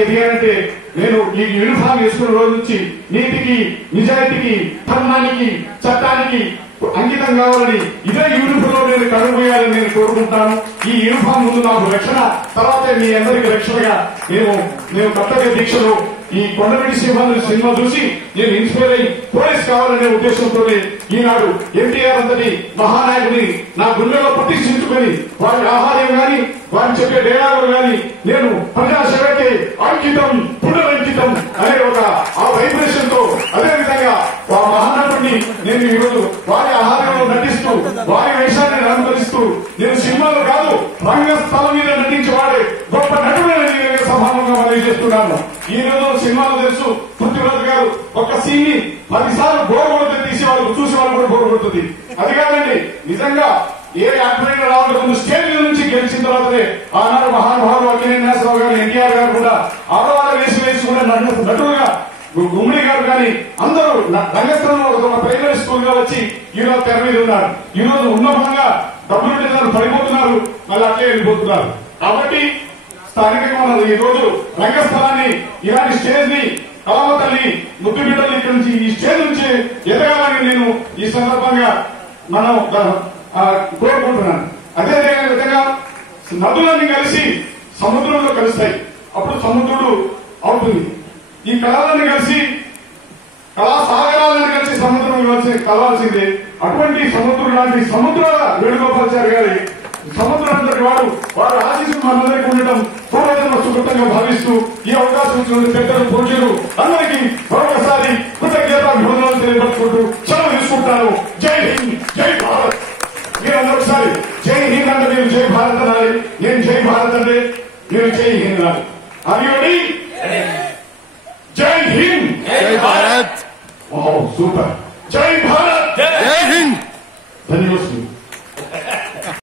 స్థాయికి ఎదిగానంటే నేను ఈ యూనిఫామ్ వేసుకున్న రోజు నుంచి నీతికి, నిజాయితీకి, ధర్మానికి, చట్టానికి అంకితం కావాలని ఇదే యూనిఫామ్ లో నేను కనుగొయాలని నేను కోరుకుంటాను. ఈ యూనిఫామ్ ముందు నాకు రక్షణ, తర్వాతే మీ అందరికీ రక్షణగా నేను కర్తవ్య దీక్షలో ఈ కొండవీటి సింహాద్రి సినిమా చూసి నేను ఇన్స్పైర్ అయ్యి పోలీస్ కావాలనే ఉద్దేశంతోనే ఈనాడు ఎన్టీఆర్ అంతటి మహానాయకుని నా గుండెలో ప్రతిష్ఠించుకుని వారి ఆహార్యం గాని, వారిని చెప్పే డైలాగులు గాని నేను ప్రజాసేవకే అంకితం, పునరంకితం అనే ఆ వైబ్రేషన్ తో, అదేవిధంగా ఆ మహానటుడిని నేను ఈరోజు వారి ఆహారంలో నటిస్తూ, వారి వేషాన్ని అనుకరిస్తూ నేను సినిమాలో కాదు రంగస్థలం మీద నటించి వాడే గొప్ప నటుడని సమానంగా మనం చేస్తున్నాను. ఈ రోజు సినిమాలో తెలుసు పృథ్వీరాజ్ గారు ఒక సీన్ ని 10 సార్లు బోర్ కొడితే తీసే వాళ్ళు, చూసే వాళ్ళు కూడా బోర్ కొడుతుంది. అది కాదండి, నిజంగా ఏ యాక్టర్ అయినా రావడం ముందు స్టేజ్ నుంచి గెలిచిన తర్వాతనే ఆనాడు మహానుభావులు అక్కినేని నాగేశ్వరరావు గారు, ఎన్టీఆర్ గారు కూడా ఆడవాళ్ళ వేసి కూడా నటులుగా గుమ్మడి గారు కానీ అందరూ రంగస్థలంలో ఒక ప్రైమరీ స్కూల్ గా వచ్చి ఈరోజు తెర మీద ఉన్నారు. ఈ రోజు ఉన్నతంగా డబ్బులు పడిపోతున్నారు, మళ్ళీ అట్లే వెళ్ళిపోతున్నారు. కాబట్టి స్థానికంగా మనం ఈ రోజు రంగస్థలాన్ని, ఇలాంటి స్టేజ్ ని, కళామ తల్లి ముద్దు బిడ్డలు ఇక్కడి నుంచి ఈ స్టేజ్ నుంచి ఎదగాలని నేను ఈ సందర్భంగా మనం కోరుకుంటున్నాను. అదే విధంగా నదులన్నీ కలిసి సముద్రంలో కలుస్తాయి, అప్పుడు సముద్రుడు అవుతుంది. ఈ కళలన్నీ కలిసి కళా సాగరాలను కలిసి సముద్రంలో కలవాల్సిందే. అటువంటి సముద్రం లాంటి సముద్ర వేణుగోపాల్చారి గారి సముద్రం అంతటి వారు ఆశీస్సు మనందరికీ ఉండటం పూర్వజన్మ సుకృతంగా భావిస్తూ ఈ అవకాశం ఇచ్చిన పెద్దలు, పూజలు అందరికీ మరొకసారి కృతజ్ఞతాభివందనాలు తెలియపరుచుకుంటూ సెలవు తీసుకుంటాను. జై హింద్, జై భారత్. మీరందరూ ఒకసారి జై హింద్ అంటే మీరు జై భారత్ అనాలి, నేను జై భారత్ అంటే మీరు జై హింద్ అనాలి. అది జై హింద్, జై భారత్. సూపర్. జై భారత్, జై హింద్. ధన్యవాదాలు.